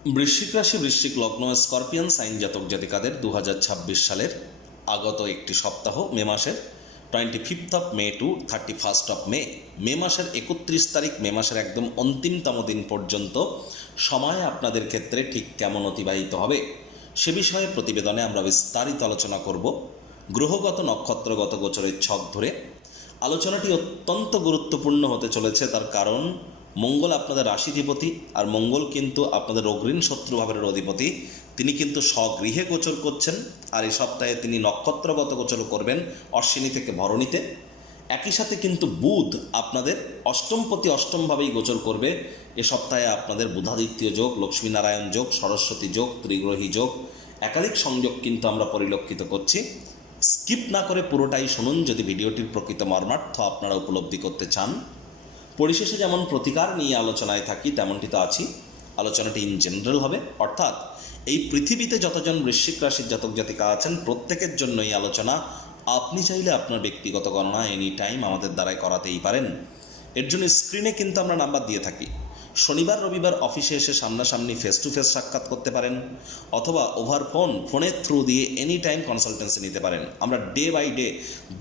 বৃশ্চিক রাশি, বৃশ্চিক লগ্ন, স্করপিয়ান সাইন জাতক জাতিকাদের 2026 সালের আগত একটি সপ্তাহ মে মাসের 25th of May to 31st of May, May মাসের 31 তারিখ, মে মাসের একদম অন্তিমতম দিন পর্যন্ত সময় আপনাদের ক্ষেত্রে ঠিক কেমন অতিবাহিত হবে সে বিষয়ে প্রতিবেদনে আমরা বিস্তারিত আলোচনা করব। গ্রহগত নক্ষত্রগত গোচরের ছক ধরে আলোচনাটি অত্যন্ত গুরুত্বপূর্ণ হতে চলেছে, তার কারণ মঙ্গল আপনাদের রাশিধিপতি, আর মঙ্গল কিন্তু আপনাদের অগ্রীণ শত্রুভাবের অধিপতি। তিনি কিন্তু স্বগৃহে গোচর করছেন, আর এই সপ্তাহে তিনি নক্ষত্রগত গোচর করবেন অশ্বিনী থেকে ভরণীতে। একই সাথে কিন্তু বুধ আপনাদের অষ্টমপতি অষ্টমভাবেই গোচর করবে। এ সপ্তাহে আপনাদের বুধাদিত্য যোগ, লক্ষ্মীনারায়ণ যোগ, সরস্বতী যোগ, ত্রিগ্রহী যোগ, একাধিক সংযোগ কিন্তু আমরা পরিলক্ষিত করছি। স্কিপ না করে পুরোটাই শুনুন যদি ভিডিওটির প্রকৃত মর্মার্থ আপনারা উপলব্ধি করতে চান। পরিশেষে যেমন প্রতিকার নিয়ে আলোচনায় থাকি তেমনটি তো আছি। আলোচনাটি ইন জেনারেল হবে, অর্থাৎ এই পৃথিবীতে যতজন বৃশ্চিক রাশির জাতক জাতিকা আছেন প্রত্যেকের জন্য এই আলোচনা। আপনি চাইলে আপনার ব্যক্তিগত গণনা এনি টাইম আমাদের দ্বারাই করাতেই পারেন। এর জন্য স্ক্রিনে কিন্তু আমরা নাম্বার দিয়ে থাকি। শনিবার রবিবার অফিসে এসে সামনাসামনি ফেস টু ফেস সাক্ষাৎ করতে পারেন, অথবা ওভার ফোনের থ্রু দিয়ে এনি টাইম কনসালটেন্সি নিতে পারেন। আমরা ডে বাই ডে,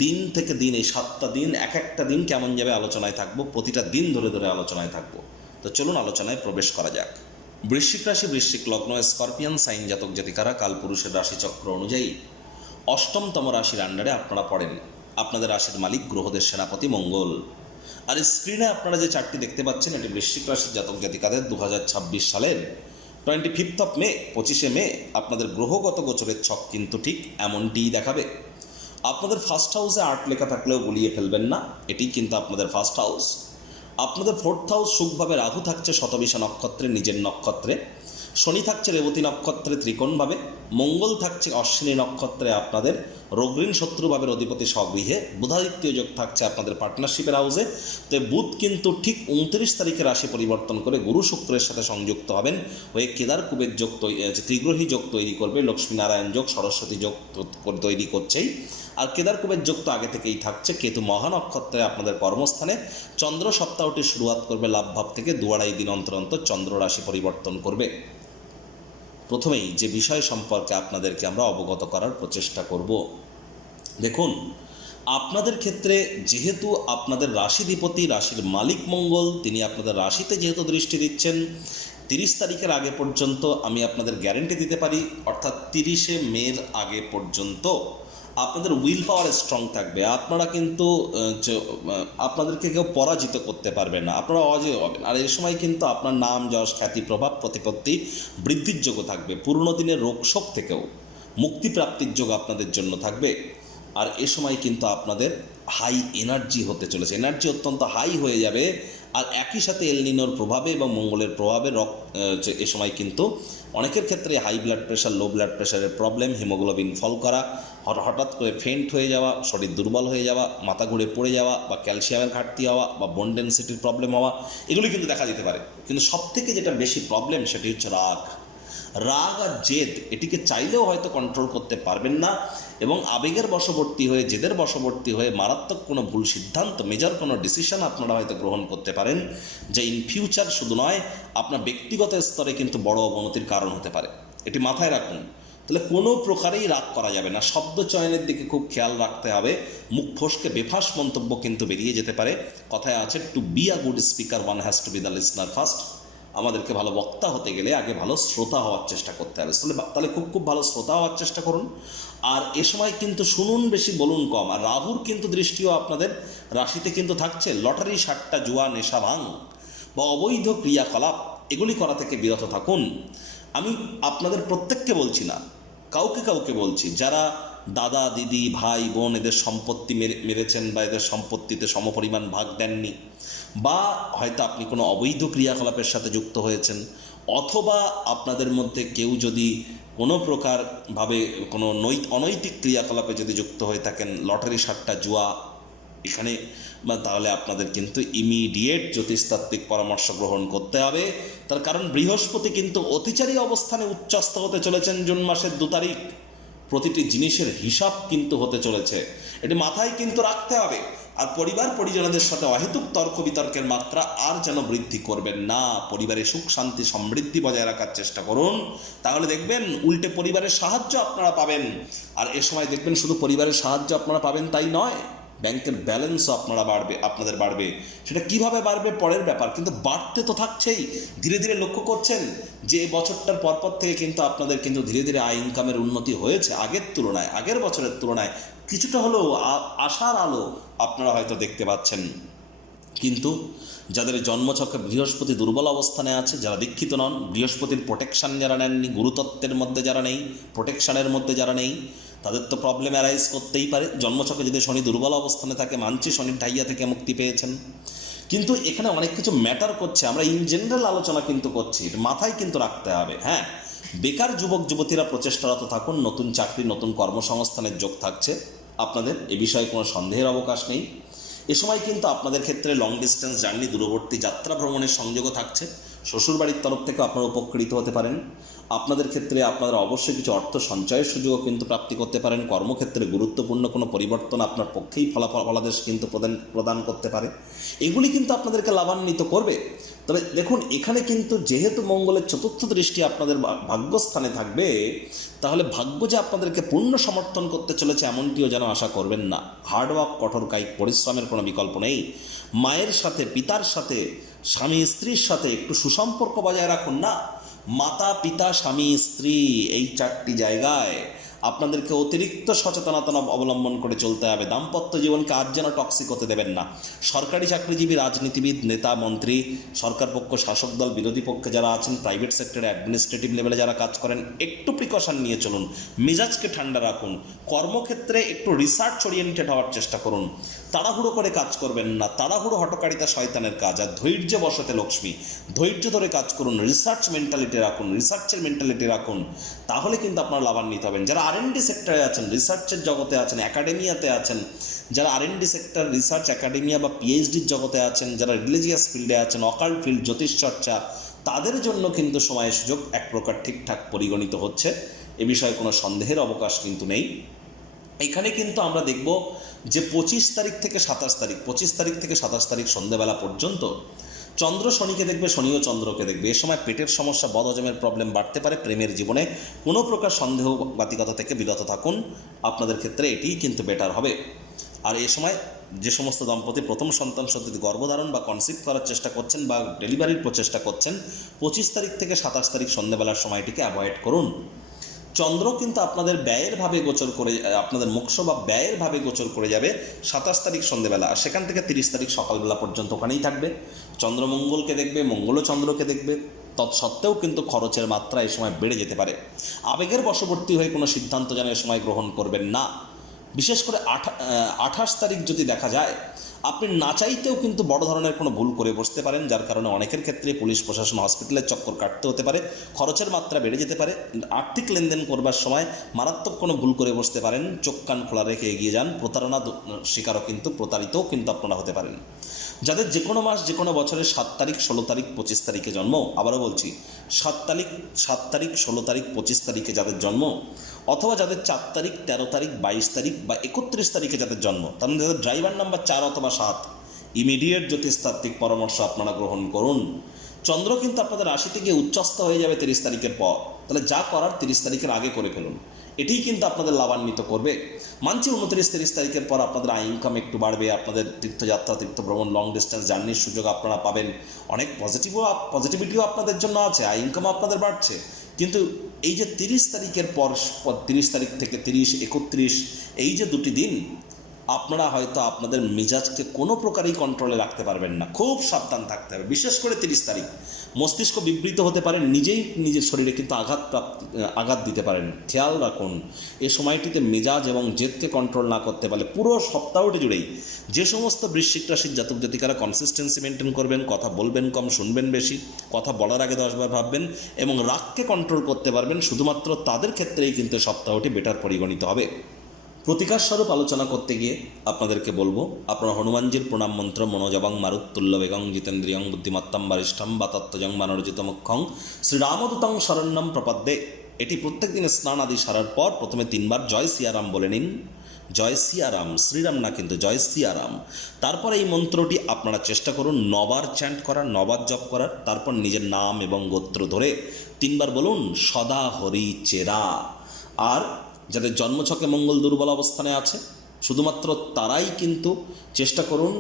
দিন থেকে দিন, এই 7টা দিন, এক একটা দিন কেমন যাবে আলোচনায় থাকবো, প্রতিটা দিন ধরে ধরে আলোচনায় থাকবো। তো চলুন আলোচনায় প্রবেশ করা যাক। বৃশ্চিক রাশি, বৃশ্চিক লগ্ন, স্করপিয়ান সাইন জাতক জাতিকারা কালপুরুষের রাশিচক্র অনুযায়ী অষ্টমতম রাশির আন্ডারে আপনারা পড়েন। আপনাদের রাশির মালিক গ্রহদের সেনাপতি মঙ্গল। আর স্ক্রিনে আপনারা যে চারটি দেখতে পাচ্ছেন, এটি বৃশ্চিক রাশির জাতক জাতিকাদের 2026 সালের 25th অফ মে, 25শে মে আপনাদের গ্রহগত গোচরের ছক কিন্তু ঠিক এমনটিই দেখাবে। আপনাদের ফার্স্ট হাউসে 8 লেখা থাকলেও গুলিয়ে ফেলবেন না, এটি কিন্তু আপনাদের ফার্স্ট হাউস। আপনাদের ফোর্থ হাউস সুখভাবে, রাহু থাকছে শতবিশা নক্ষত্রে নিজের নক্ষত্রে, শনি থাকছে রেবতী নক্ষত্রে ত্রিকোণভাবে, মঙ্গল থাকছে অশ্বিনী নক্ষত্রে আপনাদের রোগঋণ শত্রুভাবের অধিপতি স্বগৃহে, বুধাদিত্য যোগ থাকছে আপনাদের পার্টনারশিপের হাউসে। তো বুধ কিন্তু ঠিক 29 তারিখে রাশি পরিবর্তন করে গুরু শুক্রের সাথে সংযুক্ত হবেন, হয়ে কেদার কুবের যোগ ত্রিগ্রহী যোগ তৈরি করবে, লক্ষ্মীনারায়ণ যোগ, সরস্বতী যোগ তৈরি করছেই। আর কেদার কুবের যোগ তো আগে থেকেই থাকছে। কেতু মহানক্ষত্রে আপনাদের কর্মস্থানে, চন্দ্র সপ্তাহটি শুরুয়াত করবে লাভভাব থেকে, 2-2.5 দিন অন্তর অন্তর চন্দ্র রাশি পরিবর্তন করবে। প্রথমেই যে বিষয় সম্পর্কে আপনাদেরকে আমরা অবগত করার প্রচেষ্টা করব, দেখুন আপনাদের ক্ষেত্রে যেহেতু আপনাদের রাশিধিপতি, রাশির মালিক মঙ্গল, তিনি আপনাদের রাশিতে যেহেতু দৃষ্টি দিচ্ছেন, 30 তারিখের আগে পর্যন্ত আমি আপনাদের গ্যারেন্টি দিতে পারি, অর্থাৎ 30শে মের আগে পর্যন্ত আপনাদের উইল পাওয়ার স্ট্রং থাকবে। আপনারা কিন্তু আপনাদেরকে কেউ পরাজিত করতে পারবে না, আপনারা অজেয় হবেন। আর এই সময় কিন্তু আপনার নাম, যশ, খ্যাতি, প্রভাব, প্রতিপত্তি বৃদ্ধির যোগ্য থাকবে। পুরনো দিনের রোগশোক থেকেও মুক্তিপ্রাপ্তির যোগ আপনাদের জন্য থাকবে। আর এ সময় কিন্তু আপনাদের হাই এনার্জি হতে চলেছে, এনার্জি অত্যন্ত হাই হয়ে যাবে। আর একই সাথে এলনিনোর প্রভাবে এবং মঙ্গলের প্রভাবে এ সময় কিন্তু অনেকের ক্ষেত্রে high blood pressure, low blood প্রেশারের প্রবলেম, হিমোগ্লোবিন ফল করা, হঠাৎ করে ফেন্ট হয়ে যাওয়া, শরীর দুর্বল হয়ে যাওয়া, মাথা ঘুরে পড়ে যাওয়া, বা ক্যালসিয়ামের ঘাটতি হওয়া, বা বোন ডেনসিটির প্রবলেম হওয়া, এগুলি কিন্তু দেখা দিতে পারে। কিন্তু সবথেকে যেটা বেশি প্রবলেম সেটি হচ্ছে রাগ। রাগ আর জেদ, এটিকে চাইলেও হয়তো কন্ট্রোল করতে পারবেন না, এবং আবেগের বশবর্তী হয়ে, জেদের বশবর্তী হয়ে মারাত্মক কোনো ভুল সিদ্ধান্ত, মেজর কোনো ডিসিশন আপনারা হয়তো গ্রহণ করতে পারেন, যে ইন ফিউচার শুধু নয় আপনার ব্যক্তিগত স্তরে কিন্তু বড় অবনতির কারণ হতে পারে। এটি মাথায় রাখুন। তাহলে কোনো প্রকারেই রাগ করা যাবে না, শব্দ চয়নের দিকে খুব খেয়াল রাখতে হবে। মুখ ফসকে বেফাস মন্তব্য কিন্তু বেরিয়ে যেতে পারে। কথায় আছে, to be a good speaker one has to be the listener first. আমাদেরকে ভালো বক্তা হতে গেলে আগে ভালো শ্রোতা হওয়ার চেষ্টা করতে হবে। তাহলে খুব ভালো শ্রোতা হওয়ার চেষ্টা করুন। আর এ সময় কিন্তু শুনুন বেশি, বলুন কম। আর রাহুর কিন্তু দৃষ্টিও আপনাদের রাশিতে কিন্তু থাকছে। লটারি, সাট্টা, জুয়া, নেশা, ভাঙ বা অবৈধ ক্রিয়াকলাপ, এগুলি করা থেকে বিরত থাকুন। আমি আপনাদের প্রত্যেককে বলছি না, কাউকে কাউকে বলছি, যারা দাদা, দিদি, ভাই, বোন এদের সম্পত্তি মেরেছেন, বা এদের সম্পত্তিতে সমপরিমাণ ভাগ দেননি, বা হয়তো আপনি কোনো অবৈধ ক্রিয়াকলাপের সাথে যুক্ত হয়েছেন, অথবা আপনাদের মধ্যে কেউ যদি কোনো প্রকারভাবে কোনো অনৈতিক ক্রিয়াকলাপে যদি যুক্ত হয়ে থাকেন, লটারি, সাট্টা, জুয়া, এখানে বা, তাহলে আপনাদের কিন্তু ইমিডিয়েট জ্যোতিষতাত্ত্বিক পরামর্শ গ্রহণ করতে হবে। তার কারণ বৃহস্পতি কিন্তু অতিচারী অবস্থানে উচ্চস্থ হতে চলেছেন জুন মাসের 2 তারিখ। প্রতিটি জিনিসের হিসাব কিন্তু হতে চলেছে, এটি মাথায় কিন্তু রাখতে হবে। আর পরিবার পরিজনদের সাথে অহেতুক তর্ক বিতর্কের মাত্রা আর যেন বৃদ্ধি করবেন না। পরিবারে সুখ শান্তি সমৃদ্ধি বজায় রাখার চেষ্টা করুন, তাহলে দেখবেন উল্টে পরিবারের সাহায্য আপনারা পাবেন। আর এ সময় দেখবেন শুধু পরিবারের সাহায্য আপনারা পাবেন তাই নয়, ব্যাংকের ব্যালেন্সও আপনাদের বাড়বে। সেটা কিভাবে বাড়বে পরের ব্যাপার, কিন্তু বাড়তে তো থাকছেই। ধীরে ধীরে লক্ষ্য করছেন যে এই বছরটার পরপর থেকে কিন্তু আপনাদের কিন্তু ধীরে ধীরে আয় ইনকামের উন্নতি হয়েছে আগের বছরের তুলনায় কিছুটা হলেও আশার আলো আপনারা হয়তো দেখতে পাচ্ছেন। কিন্তু যাদের জন্মছকে বৃহস্পতি দুর্বল অবস্থানে আছে, যারা দীক্ষিত নন, বৃহস্পতির প্রোটেকশান যারা নেননি, গুরুতত্ত্বের মধ্যে যারা নেই, প্রোটেকশানের মধ্যে যারা নেই, তাদের তো প্রবলেম অ্যারাইজ করতেই পারে। জন্মছকে যদি শনি দুর্বল অবস্থানে থাকে, মানছি শনির ঢাইয়া থেকে মুক্তি পেয়েছেন, কিন্তু এখানে অনেক কিছু ম্যাটার করছে। আমরা ইন জেনারেল আলোচনা কিন্তু করছি, মাথায় কিন্তু রাখতে হবে। হ্যাঁ, বেকার যুবক যুবতীরা প্রচেষ্টারত থাকুন, নতুন চাকরি নতুন কর্মসংস্থানের যোগ থাকছে আপনাদের, এ বিষয়ে কোনো সন্দেহের অবকাশ নেই। এ সময় কিন্তু আপনাদের ক্ষেত্রে লং ডিস্টেন্স জার্নি, দূরবর্তী যাত্রা ভ্রমণের সংযোগও থাকছে। শ্বশুরবাড়ির তরফ থেকে আপনারা উপকৃত হতে পারেন। আপনাদের ক্ষেত্রে আপনারা অবশ্যই কিছু অর্থ সঞ্চয়ের সুযোগও কিন্তু প্রাপ্তি করতে পারেন। কর্মক্ষেত্রে গুরুত্বপূর্ণ কোনো পরিবর্তন আপনার পক্ষেই ফলাদেশ কিন্তু প্রদান করতে পারে। এগুলি কিন্তু আপনাদেরকে লাভান্বিত করবে। তবে দেখুন, এখানে কিন্তু যেহেতু মঙ্গলের চতুর্থ দৃষ্টি আপনাদের ভাগ্যস্থানে থাকবে, তাহলে ভাগ্য যে আপনাদেরকে পূর্ণ সমর্থন করতে চলেছে এমনটিও যেন আশা করবেন না। হার্ডওয়ার্ক, কঠোর কায়িক পরিশ্রমের কোনো বিকল্প নেই। মায়ের সাথে, পিতার সাথে, স্বামী স্ত্রীর সাথে একটু সুসম্পর্ক বজায় রাখুন না। মাতা, পিতা, স্বামী, স্ত্রী, এই চারটি জায়গায় আপনাদেরকে অতিরিক্ত সচেতনতা অবলম্বন করে চলতে হবে। দাম্পত্য জীবনকে আজ যেন টক্সিক হতে দেবেন না। সরকারি চাকরিজীবী, রাজনীতিবিদ, নেতা, মন্ত্রী, সরকার পক্ষ, শাসক দল, বিরোধী পক্ষে যারা আছেন, প্রাইভেট সেক্টরে অ্যাডমিনিস্ট্রেটিভ লেভেলে যারা কাজ করেন, একটু প্রিকশন নিয়ে চলুন, মেজাজকে ঠান্ডা রাখুন। কর্মক্ষেত্রে একটু রিসার্চ ওরিয়েন্টেড হওয়ার চেষ্টা করুন। তাড়াহুড়ো করে কাজ করবেন না। তাড়াহুড়ো হটকারিতা শয়তানের কাজ। আর ধৈর্য বসতে লক্ষ্মী। ধৈর্য ধরে কাজ করুন, রিসার্চের মেন্টালিটি রাখুন, তাহলে কিন্তু আপনারা লাভান্বিত হবেন। যারা R&D সেক্টরে আছেন, রিসার্চের জগতে আছেন, একাডেমিয়াতে আছেন, যারা R&D সেক্টর, রিসার্চ, একাডেমিয়া বা PhDর জগতে আছেন, যারা রিলিজিয়াস ফিল্ডে আছেন, অকাল্ট ফিল্ড, জ্যোতিষচর্চা, তাদের জন্য কিন্তু সময় সুযোগ এক প্রকার ঠিকঠাক পরিগণিত হচ্ছে। এ বিষয়ে কোনো সন্দেহের অবকাশ কিন্তু নেই। এখানে কিন্তু আমরা দেখব যে 25 তারিখ থেকে 27 তারিখ সন্ধ্যেবেলা পর্যন্ত চন্দ্র শনিকে দেখবে, শনিও চন্দ্রকে দেখবে। এ সময় পেটের সমস্যা, বদহজমের প্রবলেম বাড়তে পারে। প্রেমের জীবনে কোনো প্রকার সন্দেহবাতিকতা থেকে বিরত থাকুন, আপনাদের ক্ষেত্রে এটিই কিন্তু বেটার হবে। আর এ সময় যে সমস্ত দম্পতি প্রথম সন্তান সন্ততি গর্ভধারণ বা কনসিভ করার চেষ্টা করছেন বা ডেলিভারির প্রচেষ্টা করছেন, 25 তারিখ থেকে 27 তারিখ সন্ধ্যেবেলার সময়টিকে অ্যাভয়েড করুন। চন্দ্র কিন্তু আপনাদের ব্যয়ের ভাবে গোচর করে, আপনাদের মোক্ষ বা ব্যয়ের ভাবে গোচর করে যাবে 27 তারিখ সন্ধ্যেবেলা, আর সেখান থেকে 30 তারিখ সকালবেলা পর্যন্ত ওখানেই থাকবে। চন্দ্র মঙ্গলকে দেখবে, মঙ্গলও চন্দ্রকে দেখবে। তৎসত্ত্বেও কিন্তু খরচের মাত্রা এই সময় বেড়ে যেতে পারে। আবেগের বশবর্তী হয়ে কোনো সিদ্ধান্ত যেন এ সময় গ্রহণ করবেন না। বিশেষ করে 28 তারিখ যদি দেখা যায়, আপনি না চাইতেও কিন্তু বড় ধরনের কোনো ভুল করে বসতে পারেন, যার কারণে অনেকের ক্ষেত্রে পুলিশ প্রশাসন, হসপিটালের চক্কর কাটতে হতে পারে, খরচের মাত্রা বেড়ে যেতে পারে। আর্থিক লেনদেন করবার সময় মারাত্মক কোনো ভুল করে বসতে পারেন। চোখ কান খোলা রেখে এগিয়ে যান। শিকারও কিন্তু, প্রতারিতও কিন্তু আপনারা হতে পারেন। যাদের যে কোনো মাস, যে কোনো বছরের 7 তারিখ, 16 তারিখ, 25 তারিখে জন্ম, আবারও বলছি 7 তারিখ, 16 তারিখ, 25 তারিখে যাদের জন্ম, অথবা যাদের 4 তারিখ, 13 তারিখ, 22 তারিখ বা 31 তারিখে যাদের জন্ম, তার মধ্যে যাদের ড্রাইভার নাম্বার 4 অথবা 7, ইমিডিয়েট জ্যোতিষতাত্ত্বিক পরামর্শ আপনারা গ্রহণ করুন। চন্দ্র কিন্তু আপনাদের রাশিতে গিয়ে উচ্চস্থ হয়ে যাবে 30 তারিখের পর। তাহলে যা করার 30 তারিখের আগে করে ফেলুন, এটিই কিন্তু আপনাদের লাভান্বিত করবে। মানছি 29-30 তারিখের পর আপনাদের আয় ইনকাম একটু বাড়বে, আপনাদের তীর্থযাত্রা, তীর্থভ্রমণ, লং ডিস্টেন্স জার্নির সুযোগ আপনারা পাবেন। অনেক পজিটিভিটিও আপনাদের জন্য আছে, আয় ইনকামও আপনাদের বাড়ছে। কিন্তু এই যে 30 তারিখের পর, 30 তারিখ থেকে 30, 31, এই যে দুটি দিন আপনারা হয়তো আপনাদের মেজাজকে কোনো প্রকারেই কন্ট্রোলে রাখতে পারবেন না। খুব সাবধান থাকতে হবে। বিশেষ করে 30 তারিখ মস্তিষ্ক বিবৃত হতে পারেন, নিজেই নিজের শরীরে কিন্তু আঘাত দিতে পারেন। খেয়াল রাখুন, এ সময়টিতে মেজাজ এবং জেদকে কন্ট্রোল না করতে পারলে পুরো সপ্তাহটি জুড়েই যে সমস্ত বৃশ্চিক রাশির জাতক জাতিকারা কনসিস্টেন্সি মেনটেন করবেন, কথা বলবেন কম, শুনবেন বেশি, কথা বলার আগে 10 বার ভাববেন এবং রাগকে কন্ট্রোল করতে পারবেন, শুধুমাত্র তাদের ক্ষেত্রেই কিন্তু সপ্তাহটি বেটার পরিগণিত হবে। প্রতিকার স্বরূপ আলোচনা করতে গিয়ে আপনাদেরকে বলবো, আপনারা হনুমানজির প্রণাম মন্ত্র মনোজবং মারুত্তুল্য বেগং জিতেন্দ্রিয়ং বুদ্ধিমত্তম বরিষ্ঠম বা তত্ত্বজং মানরজিত মুখ্যং শ্রীরামদূতং শরণ্যম প্রপদ্যে, এটি প্রত্যেক দিন স্নান আদি সারার পর প্রথমে 3 বার জয় সিয়ারাম বলে নিন। জয় সিয়ারাম, শ্রীরাম না কিন্তু জয় সিয়ারাম। তারপর এই মন্ত্রটি আপনারা চেষ্টা করুন 9 বার চ্যান্ট করার, 9 বার জপ করার। তারপর নিজের নাম এবং গোত্র ধরে 3 বার বলুন সদা হরি চেরা। আর যাদের জন্মছকে মঙ্গল দুর্বল অবস্থানে আছে শুধুমাত্র তারাই কিন্তু চেষ্টা করুন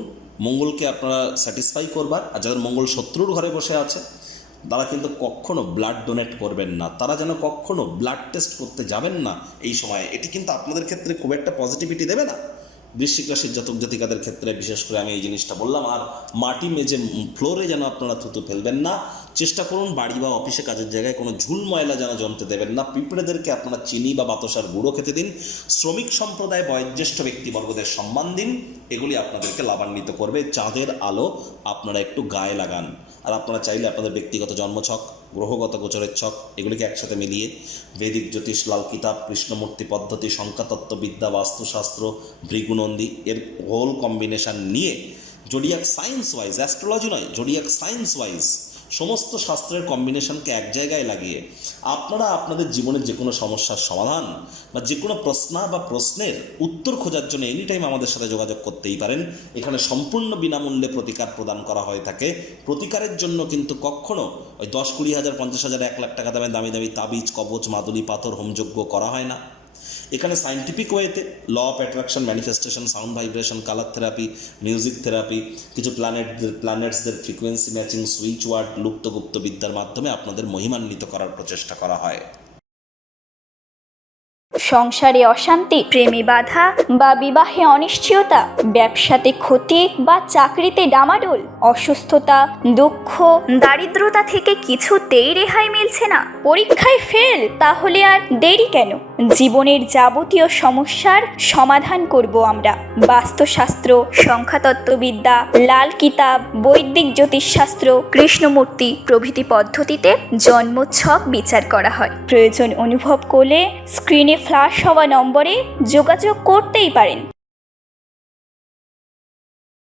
মঙ্গলকে আপনারা স্যাটিসফাই করবার। আর যাদের মঙ্গল শত্রুর ঘরে বসে আছে তারা কিন্তু কখনো ব্লাড ডোনেট করবেন না, তারা যেন কখনো ব্লাড টেস্ট করতে যাবেন না এই সময়ে। এটি কিন্তু আপনাদের ক্ষেত্রে খুব একটা পজিটিভিটি দেবে না। বৃশ্চিক রাশির জাতক জাতিকাদের ক্ষেত্রে বিশেষ করে আমি এই জিনিসটা বললাম। আর মাটি মেজে ফ্লোরে যেন আপনারা থুতু ফেলবেন না। চেষ্টা করুন বাড়ি বা অফিসে কাজের জায়গায় কোনো ঝুল ময়লা যেন জমতে দেবেন না। পিঁপড়েদেরকে আপনারা চিনি বা বাতাসার গুঁড়ো খেতে দিন। শ্রমিক সম্প্রদায় বয়োজ্যেষ্ঠ ব্যক্তিবর্গদের সম্মান দিন, এগুলি আপনাদেরকে লাভান্বিত করবে। চাঁদের আলো আপনারা একটু গায়ে লাগান। আর আপনারা চাইলে আপনাদের ব্যক্তিগত জন্মছক, গ্রহগত গোচরের ছক, এগুলিকে একসাথে মিলিয়ে বৈদিক জ্যোতিষ, লাল কিতাব, কৃষ্ণমূর্তি পদ্ধতি, সংখ্যাতত্ত্ববিদ্যা, বাস্তুশাস্ত্র, ভৃগুনন্দী এর হোল কম্বিনেশান নিয়ে জোডিয়াক সায়েন্স ওয়াইজ, অ্যাস্ট্রোলজি নয়, জোডিয়াক সায়েন্স ওয়াইজ সমস্ত শাস্ত্রের কম্বিনেশনকে এক জায়গায় লাগিয়ে আপনারা আপনাদের জীবনের যে কোনো সমস্যার সমাধান বা যে কোনো প্রশ্ন বা প্রশ্নের উত্তর খোঁজার জন্য এনি টাইম আমাদের সাথে যোগাযোগ করতেই পারেন। এখানে সম্পূর্ণ বিনামূল্যে প্রতিকার প্রদান করা হয়ে থাকে। প্রতিকারের জন্য কিন্তু কখনও ওই 10-20 হাজার 50 হাজার 1 লাখ টাকা দামের দামি দামি তাবিজ, কবচ, মাদুলি, পাথর, হোমযজ্ঞ করা হয় না। এখানে সায়েন্টিফিক ওয়েতে law of attraction, manifestation, sound vibration, colour therapy, music therapy, কিছু প্ল্যানেটসদের ফ্রিকোয়েন্সি ম্যাচিং, সুইচ ওয়ার্ড, লুপ্তগুপ্ত বিদ্যার মাধ্যমে আপনাদের মহিমান্বিত করার প্রচেষ্টা করা হয়। সংসারে অশান্তি, প্রেমে বাধা বা বিবাহে অনিশ্চয়তা, ব্যবসাতে ক্ষতি বা চাকরিতে ডামাডোল, অসুস্থতা, দুঃখ, দারিদ্রতা থেকে কিছুতেই রেহাই মিলছে না, পরীক্ষায় ফেল, তাহলে আর দেরি কেন? জীবনের যাবতীয় সমস্যার সমাধান করব আমরা। বাস্তুশাস্ত্র, সংখ্যাতত্ত্ববিদ্যা, লাল কিতাব, বৈদিক জ্যোতিষশাস্ত্র, কৃষ্ণমূর্তি প্রভৃতি পদ্ধতিতে জন্মছক বিচার করা হয়। প্রয়োজন অনুভব করলে স্ক্রিনে ফ্ল্যাশ হওয়া নম্বরে যোগাযোগ করতেই পারেন।